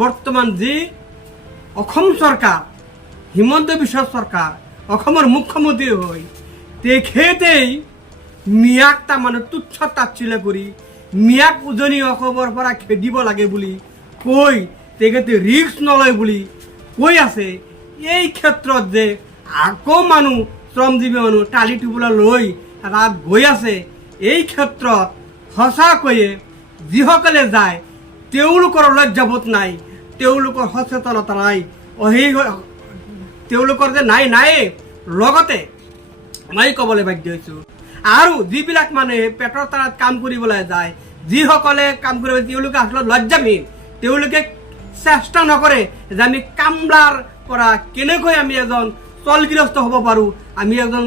বৰ্তমান যি অসম চৰকাৰ হিমন্ত বিশ্ব চৰকাৰ অসমৰ মুখ্যমন্ত্ৰী হৈ তেখেতেই মিয়াক তাৰমানে তুচ্ছ তাচ্ছিল্য কৰি মিয়াক উজনি অসমৰ পৰা খেদিব লাগে বুলি কৈ তেখেতে ৰিস্ক নলয় বুলি কৈ আছে। এই ক্ষেত্ৰত যে আকৌ মানুহ শ্ৰমজীৱী মানুহ টালি টোপোলা লৈ তাত গৈ আছে, এই ক্ষেত্ৰত সঁচাকৈয়ে যিসকলে যায় তেওঁলোকৰ লজ্জাবোধ নাই, তেওঁলোকৰ সচেতনতা নাই, সেই তেওঁলোকৰ যে নায়ে লগতে মই ক'বলৈ বাধ্য হৈছোঁ। আৰু যিবিলাক মানুহে পেটৰ তাৰাত কাম কৰিবলৈ যায়, যিসকলে কাম কৰিব তেওঁলোকে আচলতে লজ্জাহীন, তেওঁলোকে চেষ্টা নকৰে যে আমি কামলাৰ পৰা কেনেকৈ আমি এজন চলগৃহস্থ হ'ব পাৰোঁ, আমি এজন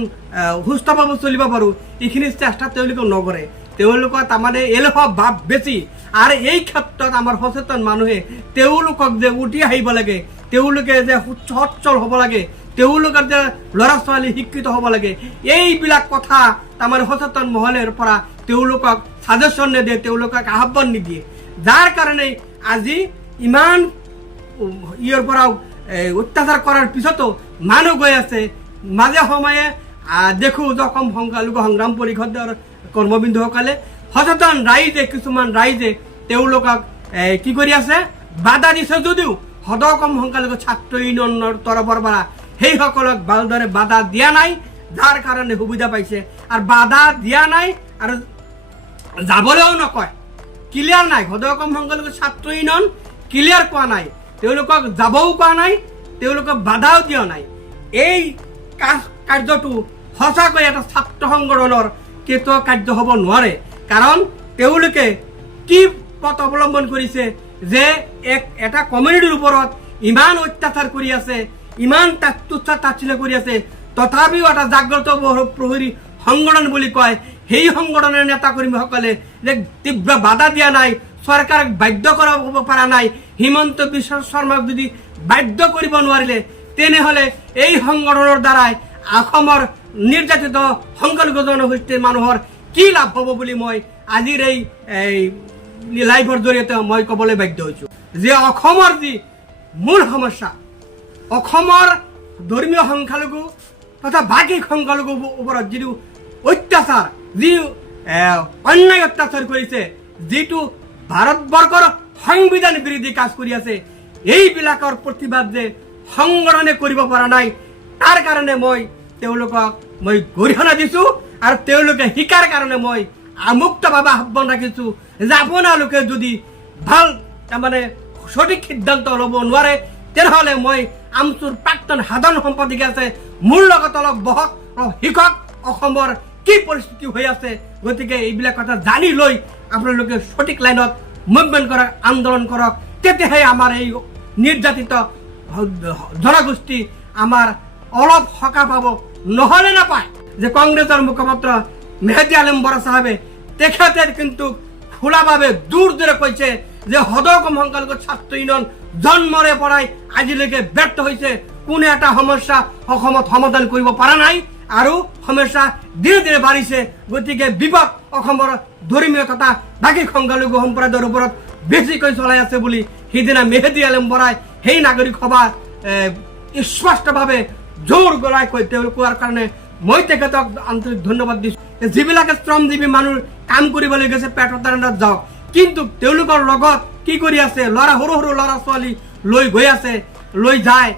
সুস্থভাৱে চলিব পাৰোঁ, এইখিনি চেষ্টা তেওঁলোকে নকৰে। তেওঁলোকৰ তাৰমানে এলেহুৱা ভাৱ বেছি। আৰু এই ক্ষেত্ৰত আমাৰ সচেতন মানুহে তেওঁলোকক যে উঠি আহিব লাগে, তেওঁলোকে যে সচ্ছল হ'ব লাগে, তেওঁলোকৰ যে ল'ৰা ছোৱালী শিক্ষিত হ'ব লাগে, এইবিলাক কথা তাৰমানে সচেতন মহলৰ পৰা তেওঁলোকক ছাজেশ্যন নিদিয়ে, তেওঁলোকক আহ্বান নিদিয়ে। যাৰ কাৰণে আজি ইমান ইয়াৰ পৰা অত্যাচাৰ কৰাৰ পিছতো মানুহ গৈ আছে। মাজে সময়ে দেখোঁ যে অসম সংখ্যালঘু সংগ্ৰাম পৰিষদৰ কৰ্মবিন্দুসকলে সচেতন ৰাইজে কিছুমান ৰাইজে তেওঁলোকক কি কৰি আছে, বাধা দিছে যদিও সদৌ অসম সংখ্যালঘু ছাত্ৰ ইউনিয়নৰ তৰফৰ পৰা সেইসকলক ভালদৰে বাধা দিয়া নাই, যাৰ কাৰণে সুবিধা পাইছে। আৰু বাধা দিয়া নাই আৰু যাবলৈও নকয়, ক্লিয়াৰ নাই। সদৌ অসম সংখ্যালঘু ছাত্ৰ ইউনিয়ন ক্লিয়াৰ কোৱা নাই, তেওঁলোকক যাবও কোৱা নাই, তেওঁলোকক বাধাও দিয়া নাই। এই কাৰ্যটো সঁচাকৈ এটা ছাত্ৰ সংগঠনৰ কেতিয়াও কাৰ্য হ'ব নোৱাৰে। কাৰণ তেওঁলোকে কি পথ অৱলম্বন কৰিছে যে এটা কমিউনিটিৰ ওপৰত ইমান অত্যাচাৰ কৰি আছে, ইমান তুচ্ছ তাচ্ছিল্য কৰি আছে, তথাপিও এটা জাগ্ৰত প্ৰহৰী সংগঠন বুলি কয় সেই সংগঠনৰ নেতা কৰ্মীসকলে যে তীব্ৰ বাধা দিয়া নাই, চৰকাৰক বাধ্য কৰাব পৰা নাই। হিমন্ত বিশ্ব শৰ্মাক যদি বাধ্য কৰিব নোৱাৰিলে তেনেহ'লে এই সংগঠনৰ দ্বাৰাই অসমৰ নিৰ্যাতিত সংখ্যালঘু জনগোষ্ঠীৰ মানুহৰ কি লাভ হ'ব বুলি মই আজিৰ এই লাইভৰ জৰিয়তে মই ক'বলৈ বাধ্য হৈছোঁ যে অসমৰ যি মূল সমস্যা, অসমৰ ধৰ্মীয় সংখ্যালঘু তথা বাকী সংখ্যালঘুৰ ওপৰত যিটো অত্যাচাৰ, যি অন্যায় অত্যাচাৰ কৰিছে, যিটো ভাৰতবৰ্ষৰ সংবিধান বিৰোধী কাজ কৰি আছে, এইবিলাকৰ প্ৰতিবাদ যে সংগঠনে কৰিব পৰা নাই, তাৰ কাৰণে মই তেওঁলোকক গৰিহণা দিছোঁ। আৰু তেওঁলোকে শিকাৰ কাৰণে মই মুক্তভাৱে আহ্বান ৰাখিছোঁ যে আপোনালোকে যদি ভাল তাৰমানে সঠিক সিদ্ধান্ত ল'ব নোৱাৰে তেনেহ'লে মই আমচুৰ প্ৰাক্তন সাধাৰণ সম্পাদিক আছে, মোৰ লগত অলপ বহক শিকক অসমৰ কি পৰিস্থিতি হৈ আছে। গতিকে এইবিলাক কথা জানি লৈ আপোনালোকে সঠিক লাইনত মুভমেণ্ট কৰক, আন্দোলন কৰক, তেতিয়াহে আমাৰ এই নিৰ্যাতিত জনগোষ্ঠী আমাৰ অলপ সকাহ পাব, নহ'লে নাপায়। যে কংগ্ৰেছৰ মুখপাত্ৰ মেহেদী আলম বৰা চাহাবে তেখেতে কিন্তু খোলাভাৱে দূৰ দূৰে কৈছে যে সদৌ অসম সংখ্যালঘু ছাত্ৰ ইউনিয়ন জন্মৰে পৰাই আজিলৈকে ব্যৰ্থ হৈছে, কোনো এটা সমস্যা অসমত সমাধান কৰিব পৰা নাই আৰু সমস্যা ধীৰে ধীৰে বাঢ়িছে। গতিকে বিপদ অসমৰ ধৰ্মীয় তথা বাকী সংখ্যালঘু সম্প্ৰদায়ৰ ওপৰত বেছিকৈ চলাই আছে বুলি সিদিনা মেহেদী আলম বৰাই সেই নাগৰিক সভা স্পষ্টভাৱে জোৰ গলাই কৈ কোৱাৰ কাৰণে মই তেখেতক আন্তৰিক ধন্যবাদ দিছোঁ। যিবিলাকে শ্ৰমজীৱী মানুহ কাম কৰিবলৈ গৈছে পেটৰ তাৰণাত যাওক, কিন্তু তেওঁলোকৰ লগত কি কৰি আছে, সৰু সৰু ল'ৰা ছোৱালী লৈ গৈ আছে, লৈ যায়,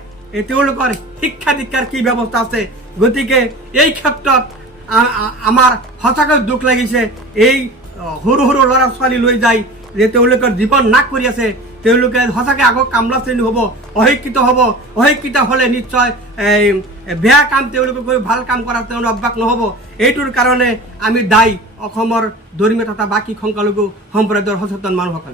তেওঁলোকৰ শিক্ষা দীক্ষাৰ কি ব্যৱস্থা আছে। গতিকে এই ক্ষেত্ৰত আমাৰ সঁচাকৈ দুখ লাগিছে। এই সৰু সৰু ল'ৰা ছোৱালী লৈ যায় যে তেওঁলোকৰ জীৱন নাশ কৰি আছে, তেওঁলোকে সঁচাকৈ আগৰ কামলা শ্ৰেণী হ'ব, অশিক্ষিত হ'ব, অশিক্ষিত হ'লে নিশ্চয় বেয়া কাম তেওঁলোকে কৰি ভাল কাম কৰা তেওঁলোক অভ্যাস নহ'ব। এইটোৰ কাৰণে আমি দায়ী অসমৰ ধৰ্মীয় তথা বাকী সংখ্যালঘু সম্প্ৰদায়ৰ সচেতন মানুহসকলে।